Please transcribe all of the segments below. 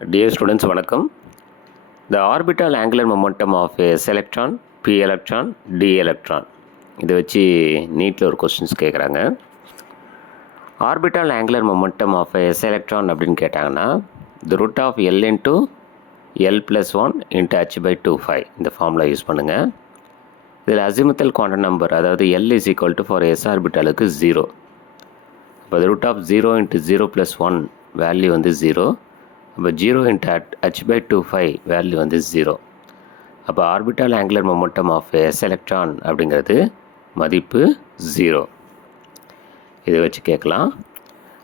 Dear students, வணக்கம். The orbital angular momentum of a s electron, p electron, d electron. இதை வச்சு நீட்டில் ஒரு கொஸ்டின்ஸ் கேட்குறாங்க. Orbital angular momentum of s electron அப்படின்னு கேட்டாங்கன்னா the root of L into L plus 1 into h by 2 இந்த formula use பண்ணுங்கள். இதில் அசிமுத்தல் குவாண்டம் நம்பர் அதாவது L is equal to for s ஆர்பிட்டாலுக்கு 0. இப்போ the root of 0 into 0 plus 1 value வந்து 0. அப்போ 0 into h by 2 value வந்து 0. அப்போ orbital angular momentum of s electron அப்படிங்கிறது மதிப்பு 0. இதை வச்சு கேட்கலாம்.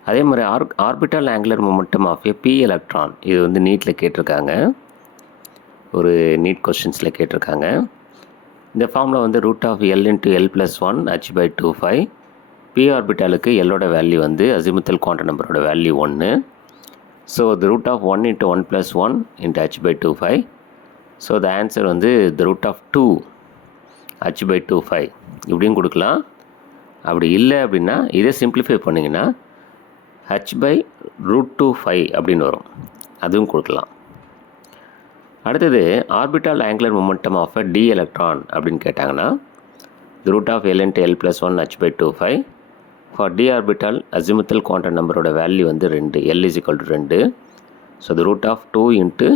அதே மாதிரி orbital angular momentum of a p electron இது வந்து நீட்டில் கேட்டிருக்காங்க. ஒரு நீட் கொஸ்டின்ஸில் கேட்டிருக்காங்க. இந்த ஃபார்மில் வந்து root of l into l plus 1 h by 2 pi ஆர்பிட்டாலுக்கு எல்லோட வேல்யூ வந்து அசிமுத்தல் குவாண்டம் நம்பரோட value 1. So the root of 1 into 1 plus 1 into h by 2 so the answer வந்து the root of 2 h by 2 இப்படியும் கொடுக்கலாம். அப்படி இல்லை அப்படின்னா இதை சிம்பிளிஃபை பண்ணிங்கன்னா h by root 2 அப்படின்னு வரும், அதுவும் கொடுக்கலாம். அடுத்தது orbital angular momentum of a d electron அப்படின்னு கேட்டாங்கன்னா the root of L into L plus 1 h by 2 for d orbital azimuthal quantum நம்பரோட வேல்யூ வந்து 2, L is equal to 2. So the root of 2 into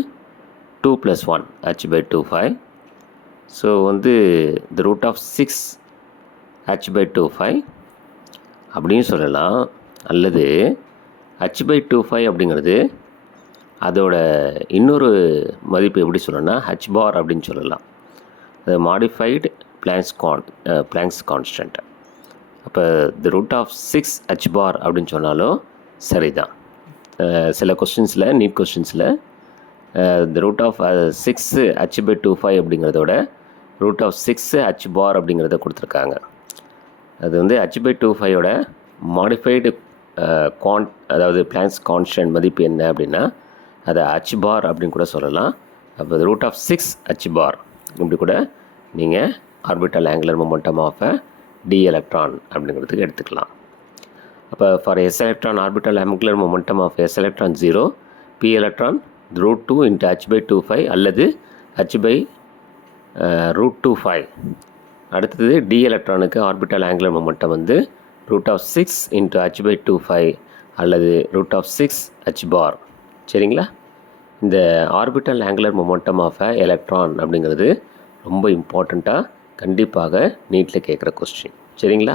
2 plus 1 h by 2 so வந்து the root of 6 h by 2 அப்படின்னு சொல்லலாம். அல்லது h by 2 அப்படிங்கிறது அதோட இன்னொரு மதிப்பு எப்படி சொல்லணும்னா h bar அப்படின்னு சொல்லலாம். அது மாடிஃபைடு பிளாங்க்ஸ் கான்ஸ்டன்ட். அப்போ the root of 6 h bar அப்படின்னு சொன்னாலும் சரிதான். சில கொஸ்டின்ஸில் நீட் கொஸ்டின்ஸில் the root of 6 h by 2 அப்படிங்கிறதோட ரூட் ஆஃப் 6 h bar அப்படிங்கிறத கொடுத்துருக்காங்க. அது வந்து h by 2 மாடிஃபைடு அதாவது பிளாங்க்ஸ் கான்ஸ்டன்ட் மதிப்பு என்ன அப்படின்னா அதை h bar அப்படின்னு கூட சொல்லலாம். அப்போ ரூட் ஆஃப் 6 h bar இப்படி கூட நீங்கள் orbital angular momentum of d electron அப்படிங்கிறதுக்கு எடுத்துக்கலாம். அப்போ for s electron orbital angular momentum of s electron 0, p electron root 2 into h by 2 அல்லது h by ரூட் 2 அடுத்தது டி எலக்ட்ரானுக்கு ஆர்பிட்டால் ஆங்குலர் மொமெண்டம் வந்து root of 6 into h by 2 அல்லது root of 6 h bar. சரிங்களா? இந்த orbital angular momentum of electron அப்படிங்கிறது ரொம்ப இம்பார்ட்டண்ட்டாக கண்டிப்பாக நீட்டில் கேட்குற கொஸ்டின். சரிங்களா?